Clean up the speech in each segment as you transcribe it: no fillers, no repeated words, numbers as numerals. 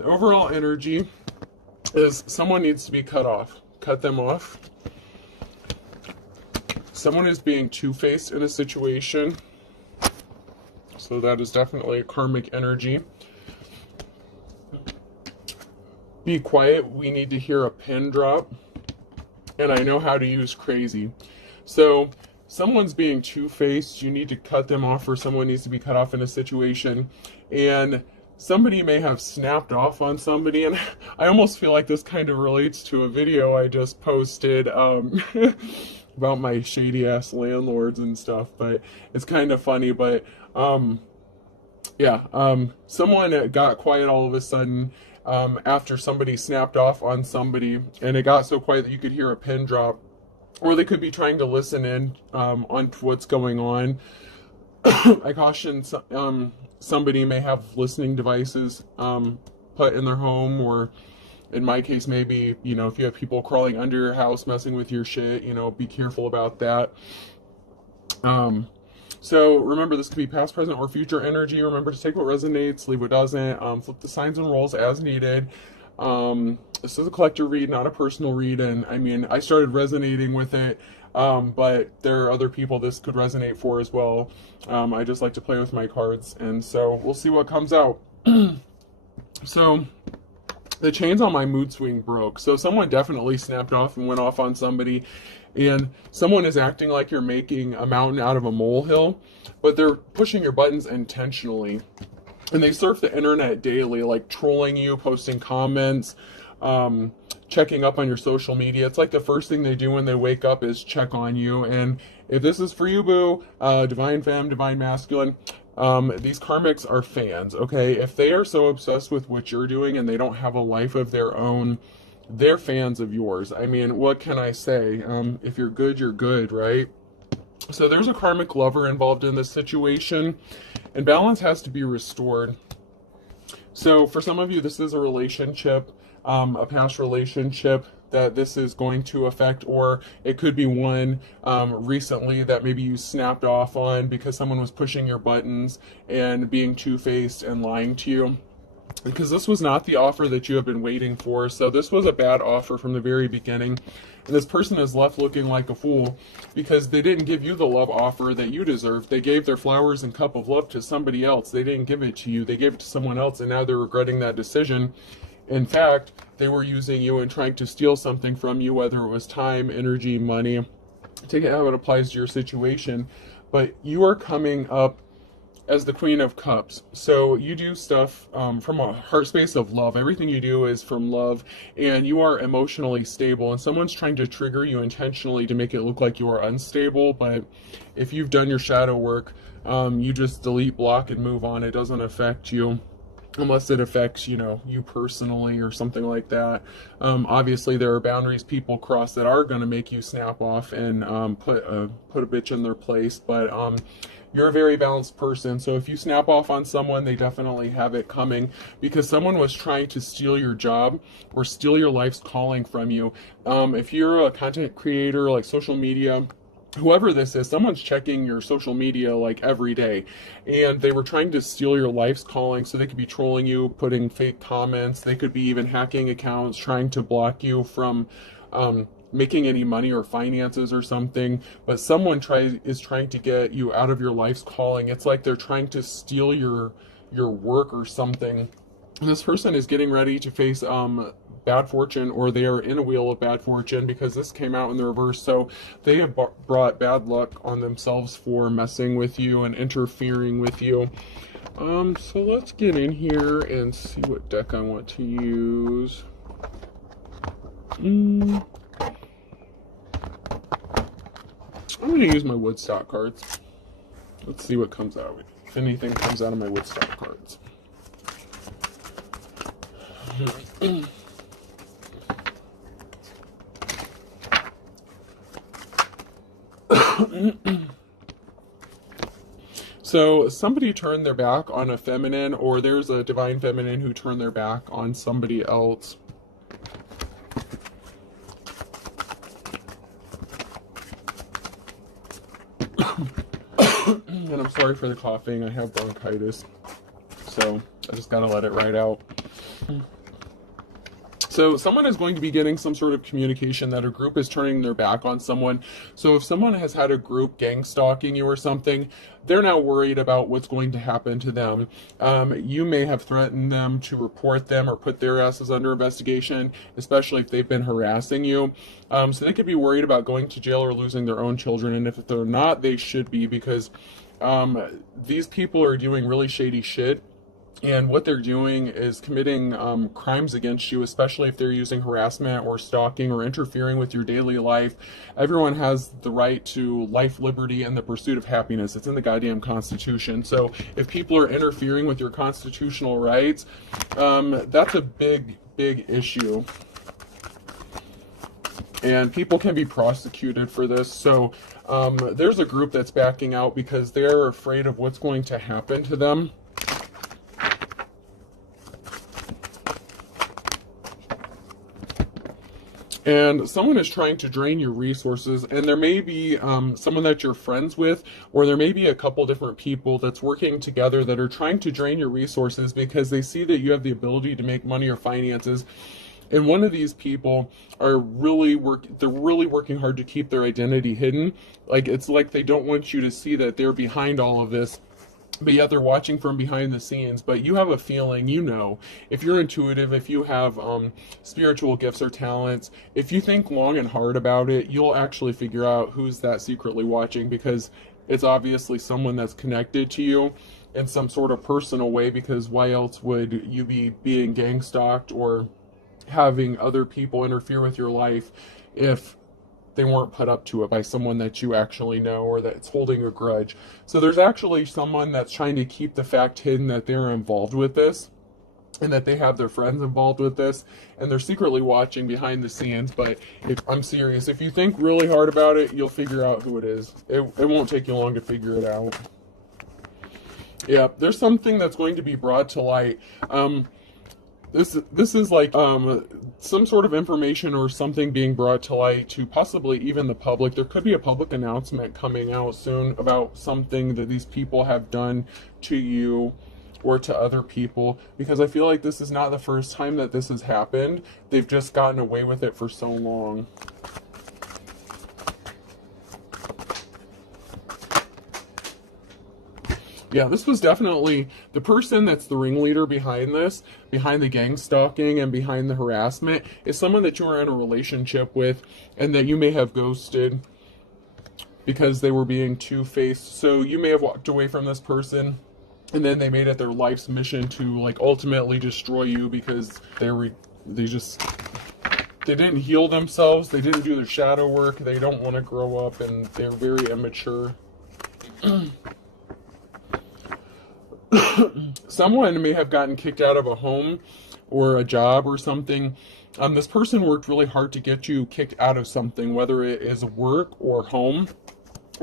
The overall energy is someone needs to be cut off. Cut them off. Someone is being two-faced in a situation. So that is definitely a karmic energy. Be quiet. We need to hear a pin drop. And I know how to use crazy. So someone's being two-faced. You need to cut them off, or someone needs to be cut off in a situation. And somebody may have snapped off on somebody. And I almost feel like this kind of relates to a video I just posted about my shady-ass landlords and stuff. But it's kind of funny. But someone got quiet all of a sudden after somebody snapped off on somebody, and it got so quiet that you could hear a pin drop, or they could be trying to listen in on what's going on. I caution somebody may have listening devices put in their home, or in my case, maybe, if you have people crawling under your house messing with your shit, be careful about that. So remember, this could be past, present, or future energy. Remember to take what resonates, leave what doesn't. Flip the signs and rolls as needed. This is a collective read, not a personal read. And I mean, I started resonating with it, but there are other people this could resonate for as well. I just like to play with my cards. And so we'll see what comes out. So the chains on my mood swing broke. So someone definitely snapped off and went off on somebody. And someone is acting like you're making a mountain out of a molehill, but they're pushing your buttons intentionally. And they surf the internet daily, like trolling you, posting comments, checking up on your social media. It's like the first thing they do when they wake up is check on you. And if this is for you, boo, divine femme, divine masculine, these karmics are fans, okay? If they are so obsessed with what you're doing and they don't have a life of their own, they're fans of yours. I mean, what can I say? If you're good, you're good, right? So there's a karmic lover involved in this situation, and balance has to be restored. So for some of you, this is a relationship, a past relationship that this is going to affect, or it could be one recently that maybe you snapped off on because someone was pushing your buttons and being two-faced and lying to you. Because this was not the offer that you have been waiting for. So this was a bad offer from the very beginning. And this person is left looking like a fool because they didn't give you the love offer that you deserved. They gave their flowers and cup of love to somebody else. They didn't give it to you. They gave it to someone else, and now they're regretting that decision. In fact, they were using you and trying to steal something from you, whether it was time, energy, money. Take it how it applies to your situation. But you are coming up as the Queen of Cups. So you do stuff from a heart space of love. Everything you do is from love, and you are emotionally stable, and someone's trying to trigger you intentionally to make it look like you are unstable. But if you've done your shadow work, you just delete, block, and move on. It doesn't affect you unless it affects, you personally or something like that. Obviously, there are boundaries people cross that are going to make you snap off and put a bitch in their place. But you're a very balanced person. So if you snap off on someone, they definitely have it coming, because someone was trying to steal your job or steal your life's calling from you. If you're a content creator, like social media, whoever this is, someone's checking your social media like every day, and they were trying to steal your life's calling. So they could be trolling you, putting fake comments. They could be even hacking accounts, trying to block you from making any money or finances or something. But someone is trying to get you out of your life's calling. It's like they're trying to steal your work or something. And this person is getting ready to face bad fortune, or they are in a wheel of bad fortune, because this came out in the reverse. So they have brought bad luck on themselves for messing with you and interfering with you. So let's get in here and see what deck I want to use. I'm going to use my Woodstock cards. Let's see what comes out. If anything comes out of my Woodstock cards. So somebody turned their back on a feminine, or there's a divine feminine who turned their back on somebody else. And I'm sorry for the coughing. I have bronchitis, so I just gotta let it right out. So someone is going to be getting some sort of communication that a group is turning their back on someone. So if someone has had a group gang stalking you or something, they're now worried about what's going to happen to them. You may have threatened them to report them or put their asses under investigation, especially if they've been harassing you. So they could be worried about going to jail or losing their own children. And if they're not, they should be, because these people are doing really shady shit. And what they're doing is committing crimes against you, especially if they're using harassment or stalking or interfering with your daily life. Everyone has the right to life, liberty, and the pursuit of happiness. It's in the goddamn Constitution. So if people are interfering with your constitutional rights, that's a big, big issue. And people can be prosecuted for this. So there's a group that's backing out because they're afraid of what's going to happen to them. And someone is trying to drain your resources, and there may be someone that you're friends with, or there may be a couple different people that's working together that are trying to drain your resources because they see that you have the ability to make money or finances. And one of these people are they're really working hard to keep their identity hidden. Like, it's like they don't want you to see that they're behind all of this. But yet they're watching from behind the scenes. But you have a feeling, you know, if you're intuitive, if you have spiritual gifts or talents, if you think long and hard about it, you'll actually figure out who's that secretly watching, because it's obviously someone that's connected to you in some sort of personal way, because why else would you be being gang stalked or having other people interfere with your life if they weren't put up to it by someone that you actually know or that's holding a grudge. So there's actually someone that's trying to keep the fact hidden that they're involved with this and that they have their friends involved with this, and they're secretly watching behind the scenes. But I'm serious, if you think really hard about it, you'll figure out who it is. It won't take you long to figure it out. Yeah, there's something that's going to be brought to light. This is like some sort of information or something being brought to light to possibly even the public. There could be a public announcement coming out soon about something that these people have done to you or to other people, because I feel like this is not the first time that this has happened. They've just gotten away with it for so long. Yeah, this was definitely the person that's the ringleader behind this, behind the gang stalking and behind the harassment, is someone that you are in a relationship with and that you may have ghosted because they were being two-faced. So you may have walked away from this person and then they made it their life's mission to like ultimately destroy you because they didn't heal themselves, they didn't do their shadow work, they don't want to grow up, and they're very immature. Someone may have gotten kicked out of a home or a job or something. This person worked really hard to get you kicked out of something, whether it is work or home.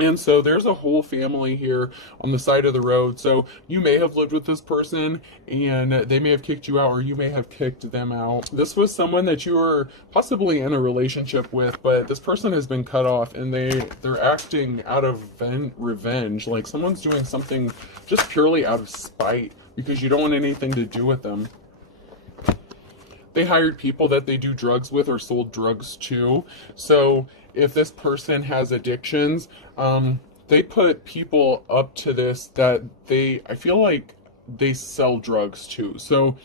And so there's a whole family here on the side of the road. So you may have lived with this person and they may have kicked you out, or you may have kicked them out. This was someone that you were possibly in a relationship with, but this person has been cut off and they're acting out of revenge. Like someone's doing something just purely out of spite because you don't want anything to do with them. They hired people that they do drugs with or sold drugs to. So if this person has addictions, they put people up to this that I feel like they sell drugs to. So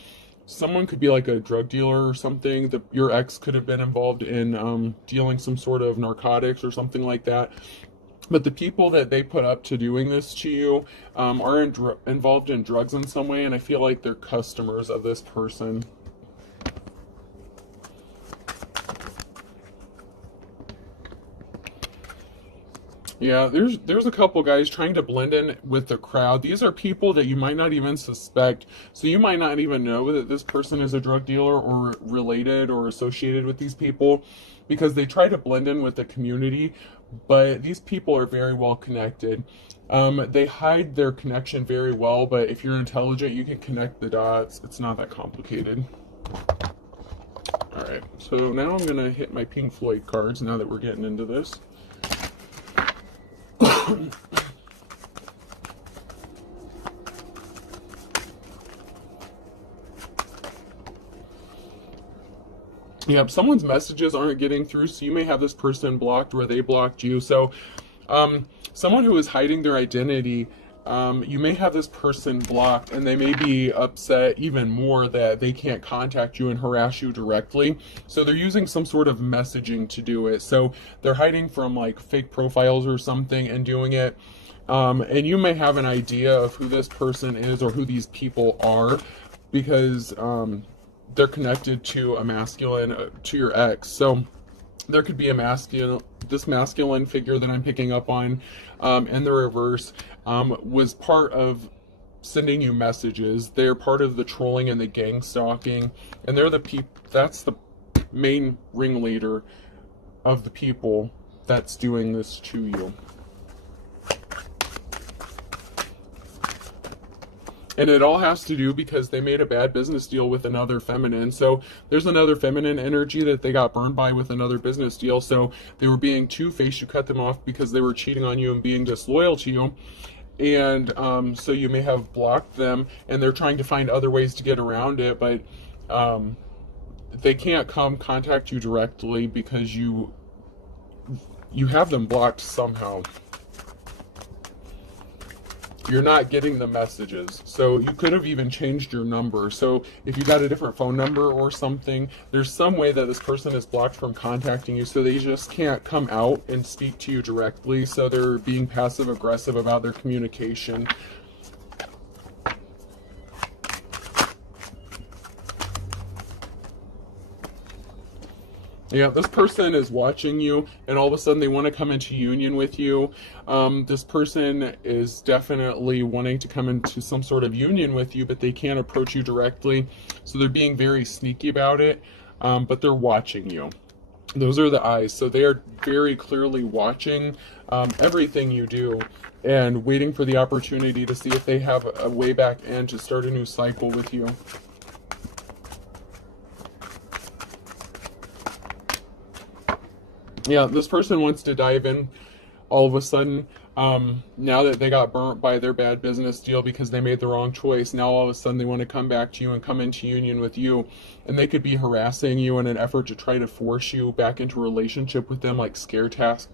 someone could be like a drug dealer or something. Your ex could have been involved in dealing some sort of narcotics or something like that. But the people that they put up to doing this to you are involved in drugs in some way, and I feel like they're customers of this person. Yeah, there's a couple guys trying to blend in with the crowd. These are people that you might not even suspect. So you might not even know that this person is a drug dealer or related or associated with these people, because they try to blend in with the community. But these people are very well connected. They hide their connection very well, but if you're intelligent, you can connect the dots. It's not that complicated. All right, so now I'm going to hit my Pink Floyd cards now that we're getting into this. Yep, someone's messages aren't getting through, so you may have this person blocked where they blocked you. So, someone who is hiding their identity, you may have this person blocked, and they may be upset even more that they can't contact you and harass you directly. So they're using some sort of messaging to do it. So they're hiding from like fake profiles or something and doing it. And you may have an idea of who this person is or who these people are because they're connected to a masculine, to your ex. So there could be a this masculine figure that I'm picking up on in the reverse was part of sending you messages. They're part of the trolling and the gang stalking, and they're the that's the main ringleader of the people that's doing this to you. And it all has to do because they made a bad business deal with another feminine. So there's another feminine energy that they got burned by with another business deal. So they were being two-faced. You cut them off because they were cheating on you and being disloyal to you. And so you may have blocked them, and they're trying to find other ways to get around it. But they can't come contact you directly because you have them blocked somehow. You're not getting the messages. So you could have even changed your number. So if you got a different phone number or something, there's some way that this person is blocked from contacting you, so they just can't come out and speak to you directly. So they're being passive aggressive about their communication. Yeah, this person is watching you, and all of a sudden they want to come into union with you. This person is definitely wanting to come into some sort of union with you, but they can't approach you directly. So they're being very sneaky about it, but they're watching you. Those are the eyes. So they are very clearly watching everything you do and waiting for the opportunity to see if they have a way back in to start a new cycle with you. Yeah, this person wants to dive in all of a sudden. Now that they got burnt by their bad business deal because they made the wrong choice, now all of a sudden they want to come back to you and come into union with you. And they could be harassing you in an effort to try to force you back into a relationship with them, like scare tactics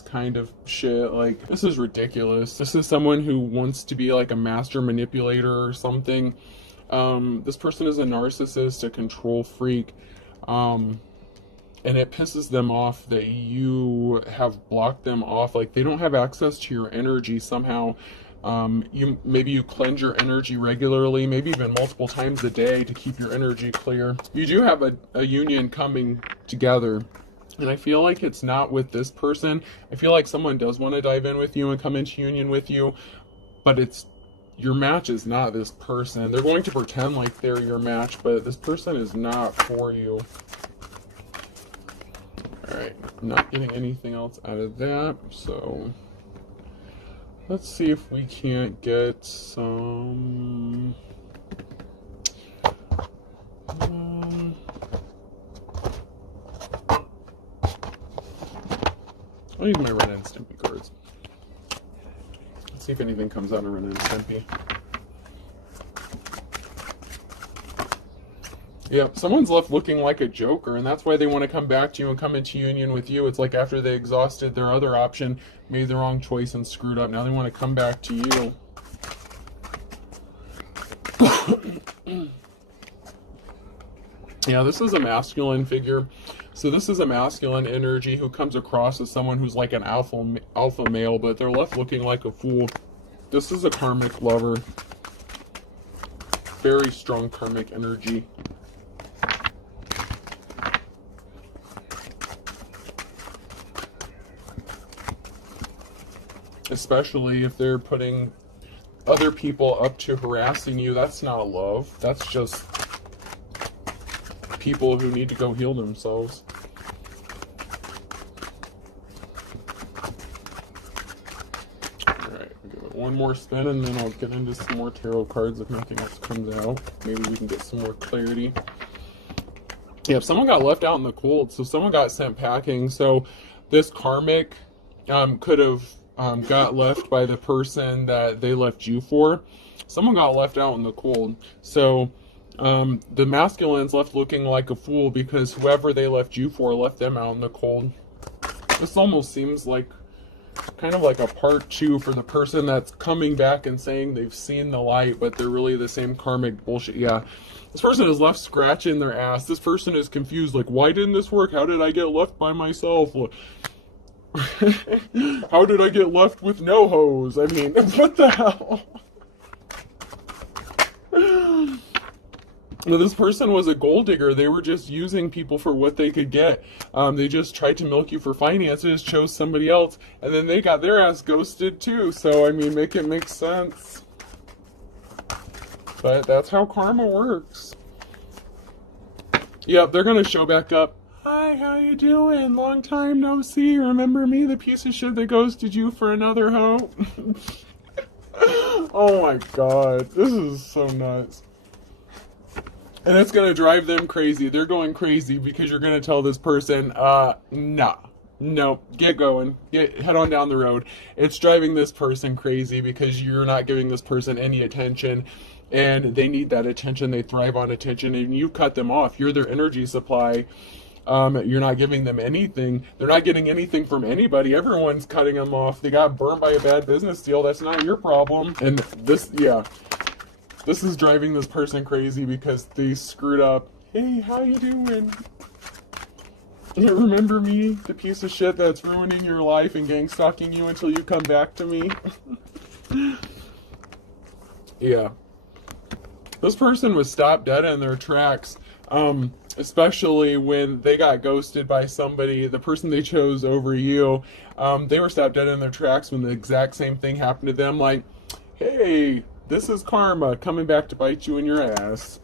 kind of shit. Like, this is ridiculous. This is someone who wants to be like a master manipulator or something. This person is a narcissist, a control freak. And it pisses them off that you have blocked them off. Like, they don't have access to your energy somehow. Maybe you cleanse your energy regularly, maybe even multiple times a day to keep your energy clear. You do have a union coming together. And I feel like it's not with this person. I feel like someone does want to dive in with you and come into union with you, but your match is not this person. They're going to pretend like they're your match, but this person is not for you. Alright, not getting anything else out of that, so let's see if we can't get some... I'll use my Ren and Stimpy cards. Let's see if anything comes out of Ren and Stimpy. Yeah, someone's left looking like a joker, and that's why they want to come back to you and come into union with you. It's like after they exhausted their other option, made the wrong choice and screwed up. Now they want to come back to you. Yeah, this is a masculine figure. So this is a masculine energy who comes across as someone who's like an alpha male, but they're left looking like a fool. This is a karmic lover. Very strong karmic energy. Especially if they're putting other people up to harassing you. That's not love. That's just people who need to go heal themselves. Alright, give it one more spin and then I'll get into some more tarot cards if nothing else comes out. Maybe we can get some more clarity. Yeah, someone got left out in the cold, so someone got sent packing. So this karmic could have got left by the person that they left you for. Someone got left out in the cold. So The masculine's left looking like a fool because whoever they left you for left them out in the cold. This almost seems like kind of like a part two for the person that's coming back and saying they've seen the light, but they're really the same karmic bullshit. Yeah. This person is left scratching their ass. This person is confused. Like, why didn't this work? How did I get left by myself? How did I get left with no hose? I mean, what the hell? Well, this person was a gold digger. They were just using people for what they could get. They just tried to milk you for finances, chose somebody else, and then they got their ass ghosted too. So, I mean, make it make sense. But that's how karma works. Yep, they're gonna show back up. Hi, how you doing? Long time no see. Remember me, the piece of shit that ghosted you for another hoe? Oh my god, this is so nuts. And it's gonna drive them crazy. They're going crazy because you're gonna tell this person, nah. No, get going. Head on down the road. It's driving this person crazy because you're not giving this person any attention. And they need that attention. They thrive on attention. And you cut them off. You're their energy supply. You're not giving them anything. They're not getting anything from anybody. Everyone's cutting them off. They got burned by a bad business deal. That's not your problem. And this is driving this person crazy because they screwed up. Hey, how you doing? You remember me, the piece of shit that's ruining your life and gang stalking you until you come back to me? Yeah. This person was stopped dead in their tracks, especially when they got ghosted by somebody, the person they chose over you. They were stopped dead in their tracks when the exact same thing happened to them. Like, hey, this is karma coming back to bite you in your ass.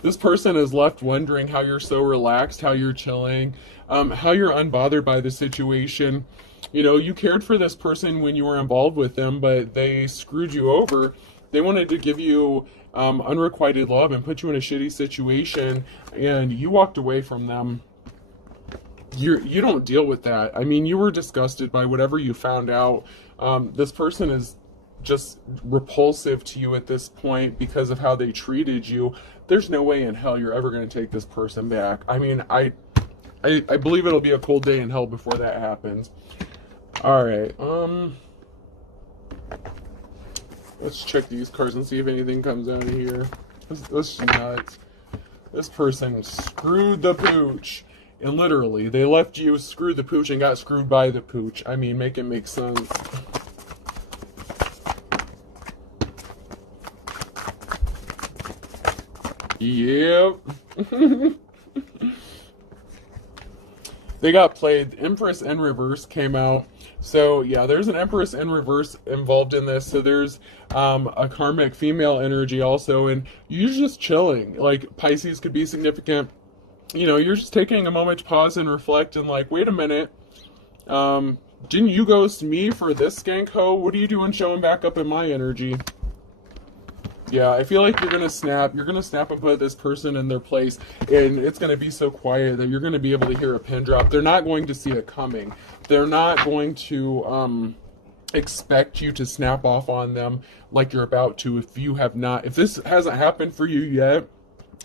This person is left wondering how you're so relaxed, how you're chilling, how you're unbothered by the situation. You know, you cared for this person when you were involved with them, but they screwed you over. They wanted to give you unrequited love and put you in a shitty situation, and you walked away from them. You don't deal with that. I mean, you were disgusted by whatever you found out. This person is just repulsive to you at this point because of how they treated you. There's no way in hell you're ever going to take this person back. I mean, I believe it'll be a cold day in hell before that happens. All right. Let's check these cards and see if anything comes out of here. This is nuts. This person screwed the pooch. And literally, they left you, screwed the pooch, and got screwed by the pooch. I mean, make it make sense. Yep. They got played. Empress in reverse came out. So yeah, there's an Empress in reverse involved in this. So there's a karmic female energy also, and you're just chilling. Like, Pisces could be significant. You know, you're just taking a moment to pause and reflect and like, wait a minute. Didn't you ghost me for this skank hoe? What are you doing showing back up in my energy? Yeah, I feel like you're going to snap. You're going to snap and put this person in their place. And it's going to be so quiet that you're going to be able to hear a pin drop. They're not going to see it coming. They're not going to expect you to snap off on them like you're about to if you have not. If this hasn't happened for you yet,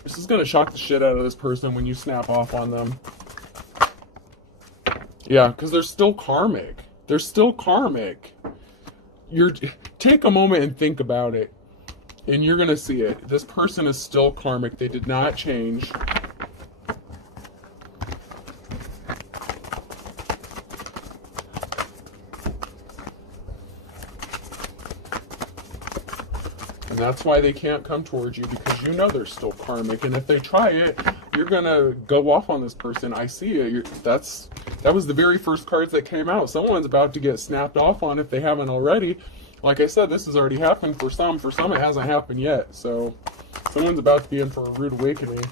this is going to shock the shit out of this person when you snap off on them. Yeah, because they're still karmic. They're still karmic. Take a moment and think about it. And you're going to see it. This person is still karmic. They did not change. And that's why they can't come towards you, because you know they're still karmic. And if they try it, you're going to go off on this person. I see it. That was the very first cards that came out. Someone's about to get snapped off on if they haven't already. Like I said, this has already happened for some. For some, it hasn't happened yet. So, someone's about to be in for a rude awakening.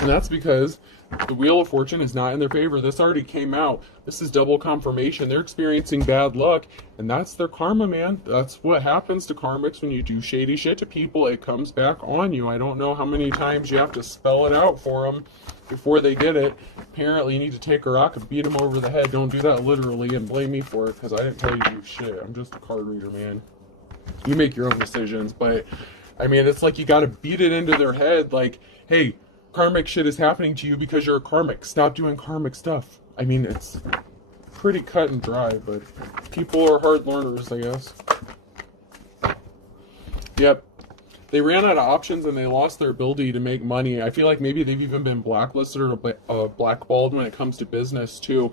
And that's because the Wheel of Fortune is not in their favor. This already came out. This is double confirmation. They're experiencing bad luck. And that's their karma, man. That's what happens to karmics when you do shady shit to people. It comes back on you. I don't know how many times you have to spell it out for them before they get it. Apparently, you need to take a rock and beat them over the head. Don't do that literally and blame me for it, because I didn't tell you to do shit. I'm just a card reader, man. You make your own decisions, but I mean, it's like you got to beat it into their head like, hey, karmic shit is happening to you because you're a karmic. Stop doing karmic stuff. I mean, it's pretty cut and dry, but people are hard learners, I guess. Yep. They ran out of options and they lost their ability to make money. I feel like maybe they've even been blacklisted or blackballed when it comes to business too,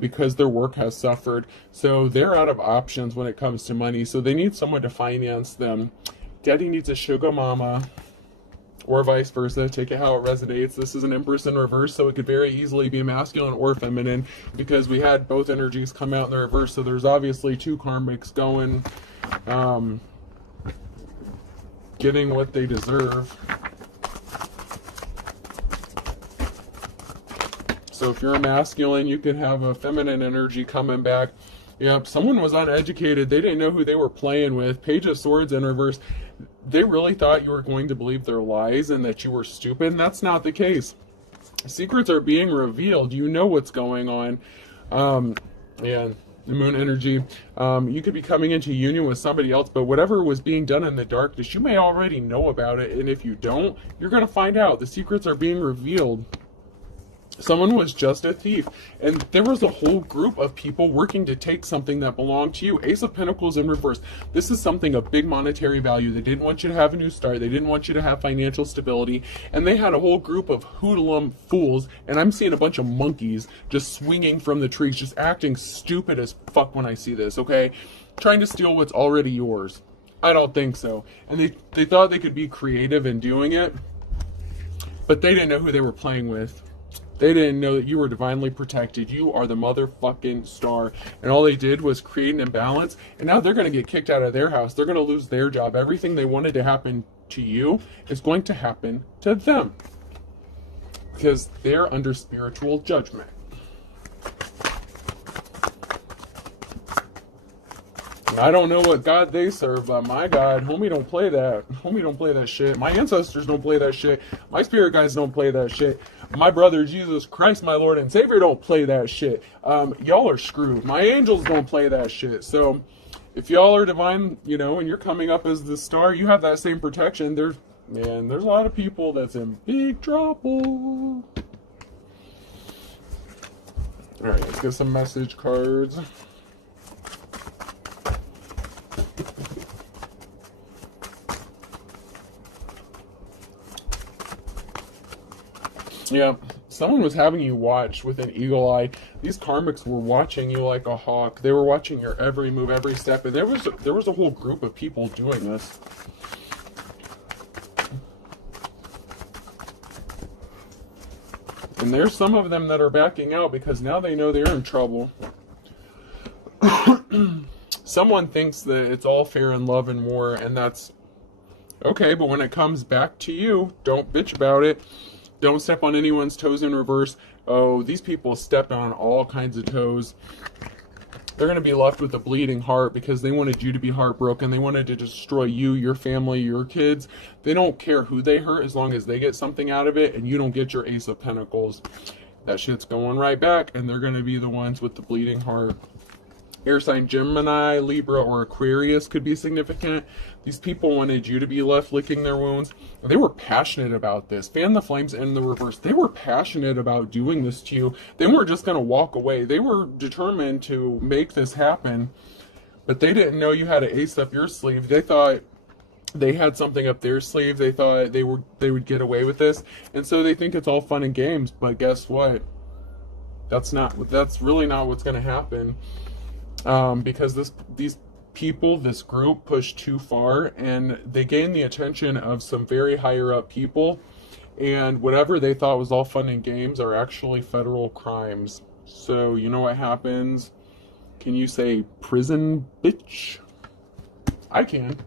because their work has suffered. So they're out of options when it comes to money. So they need someone to finance them. Daddy needs a sugar mama, or vice versa. Take it how it resonates. This is an Empress in reverse, so it could very easily be masculine or feminine because we had both energies come out in the reverse. So there's obviously two karmics going, getting what they deserve. So if you're a masculine, you can have a feminine energy coming back. Yep, someone was uneducated. They didn't know who they were playing with. Page of Swords in reverse. They really thought you were going to believe their lies and that you were stupid, and that's not the case. Secrets are being revealed. You know what's going on. Yeah. The moon energy, you could be coming into union with somebody else, but whatever was being done in the darkness, you may already know about it, and if you don't, you're going to find out. The secrets are being revealed. Someone was just a thief, and there was a whole group of people working to take something that belonged to you. Ace of Pentacles in reverse. This is something of big monetary value. They didn't want you to have a new start. They didn't want you to have financial stability, and they had a whole group of hoodlum fools, and I'm seeing a bunch of monkeys just swinging from the trees, just acting stupid as fuck when I see this, okay? Trying to steal what's already yours. I don't think so. And they thought they could be creative in doing it, but they didn't know who they were playing with. They didn't know that you were divinely protected. You are the motherfucking star. And all they did was create an imbalance. And now they're going to get kicked out of their house. They're going to lose their job. Everything they wanted to happen to you is going to happen to them. Because they're under spiritual judgment. And I don't know what God they serve, but my God, homie don't play that. Homie don't play that shit. My ancestors don't play that shit. My spirit guides don't play that shit. My brother, Jesus Christ, my Lord and Savior, don't play that shit. Y'all are screwed. My angels don't play that shit. So if y'all are divine, you know, and you're coming up as the star, you have that same protection. There's a lot of people that's in big trouble. All right, let's get some message cards. Yeah, someone was having you watch with an eagle eye. These karmics were watching you like a hawk. They were watching your every move, every step, and there was a whole group of people doing this. And there's some of them that are backing out because now they know they're in trouble. Someone thinks that it's all fair in love and war, and that's okay, but when it comes back to you, don't bitch about it. Don't step on anyone's toes in reverse. Oh, these people stepped on all kinds of toes. They're going to be left with a bleeding heart because they wanted you to be heartbroken. They wanted to destroy you, your family, your kids. They don't care who they hurt as long as they get something out of it and you don't get your Ace of Pentacles. That shit's going right back, and they're going to be the ones with the bleeding heart. Air sign Gemini, Libra, or Aquarius could be significant. These people wanted you to be left licking their wounds. They were passionate about this. Fan the flames in the reverse. They were passionate about doing this to you. They weren't just going to walk away. They were determined to make this happen. But they didn't know you had an ace up your sleeve. They thought they had something up their sleeve. They thought they would get away with this. And so they think it's all fun and games. But guess what? That's really not what's going to happen. Because these people, this group, pushed too far, and they gained the attention of some very higher up people, and whatever they thought was all fun and games are actually federal crimes. So you know what happens? Can you say prison, bitch? I can.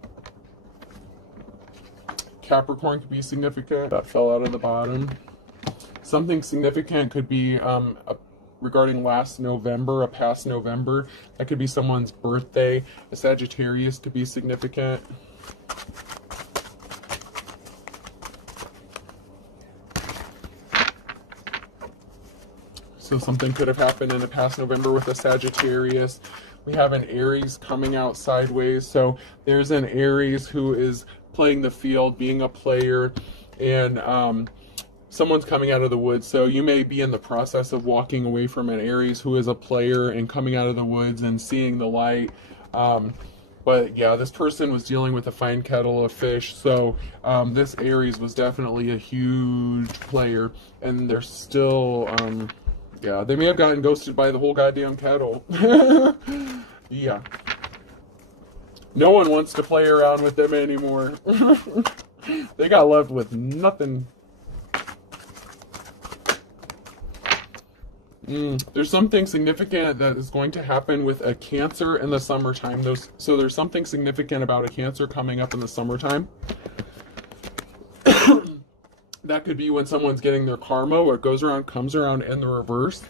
Capricorn could be significant. That fell out of the bottom. Something significant could be regarding last November, a past November. That could be someone's birthday. A Sagittarius could be significant. So something could have happened in the past November with a Sagittarius. We have an Aries coming out sideways. So there's an Aries who is playing the field, being a player, and someone's coming out of the woods. So you may be in the process of walking away from an Aries who is a player and coming out of the woods and seeing the light. But yeah, this person was dealing with a fine kettle of fish. So this Aries was definitely a huge player, and they're still, yeah, they may have gotten ghosted by the whole goddamn kettle. Yeah. No one wants to play around with them anymore. They got left with nothing. There's something significant that is going to happen with a Cancer in the summertime. So there's something significant about a Cancer coming up in the summertime. That could be when someone's getting their karma. What goes around comes around in the reverse.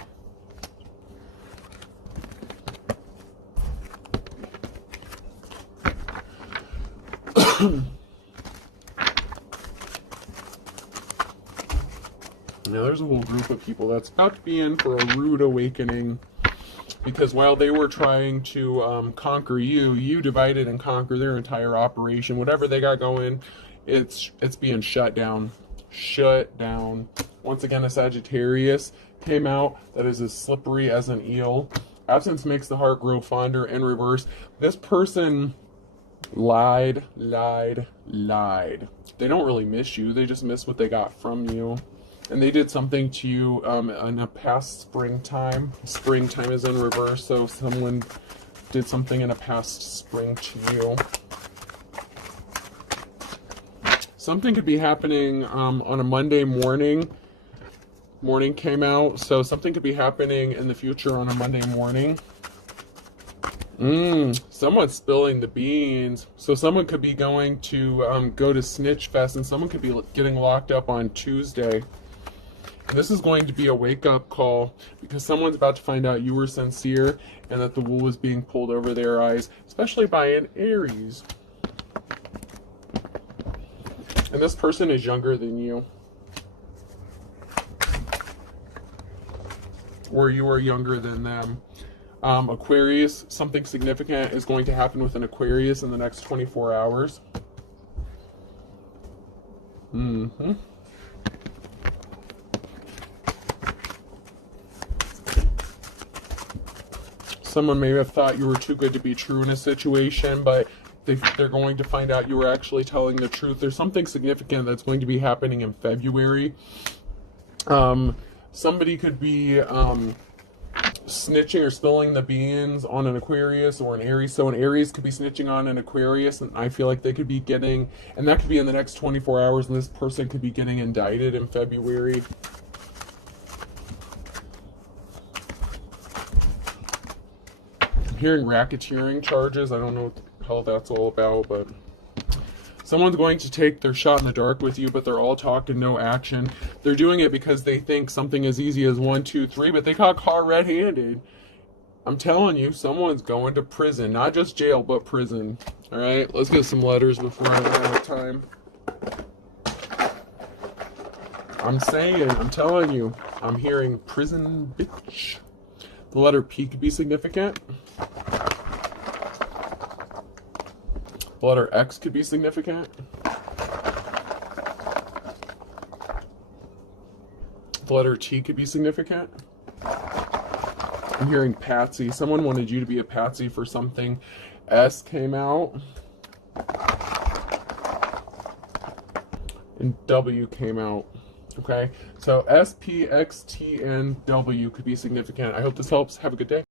Now there's a whole group of people that's about to be in for a rude awakening, because while they were trying to conquer you, you divided and conquered their entire operation. Whatever they got going, it's being shut down. Shut down. Once again, a Sagittarius came out that is as slippery as an eel. Absence makes the heart grow fonder. In reverse, this person lied. They don't really miss you. They just miss what they got from you. And they did something to you in a past springtime. Springtime is in reverse, so someone did something in a past spring to you. Something could be happening on a Monday morning. Morning came out, so something could be happening in the future on a Monday morning. Someone's spilling the beans. So someone could be going to go to Snitch Fest, and someone could be getting locked up on Tuesday. And this is going to be a wake-up call, because someone's about to find out you were sincere and that the wool was being pulled over their eyes, especially by an Aries. And this person is younger than you. Or you are younger than them. Aquarius, something significant is going to happen with an Aquarius in the next 24 hours. Someone may have thought you were too good to be true in a situation, but they're going to find out you were actually telling the truth. There's something significant that's going to be happening in February. Somebody could be snitching or spilling the beans on an Aquarius or an Aries. So an Aries could be snitching on an Aquarius, and I feel like they could be getting, and that could be in the next 24 hours, and this person could be getting indicted in February. Hearing racketeering charges. I don't know what the hell that's all about, but someone's going to take their shot in the dark with you, but they're all talk and no action. They're doing it because they think something as easy as 1, 2, 3, but they got caught red-handed. I'm telling you, someone's going to prison. Not just jail, but prison. All right, let's get some letters before I run out of time. I'm telling you, I'm hearing prison, bitch. The letter P could be significant. The letter X could be significant. The letter T could be significant. I'm hearing patsy. Someone wanted you to be a patsy for something. S came out. And W came out. Okay, so S, P, X, T, and W could be significant. I hope this helps. Have a good day.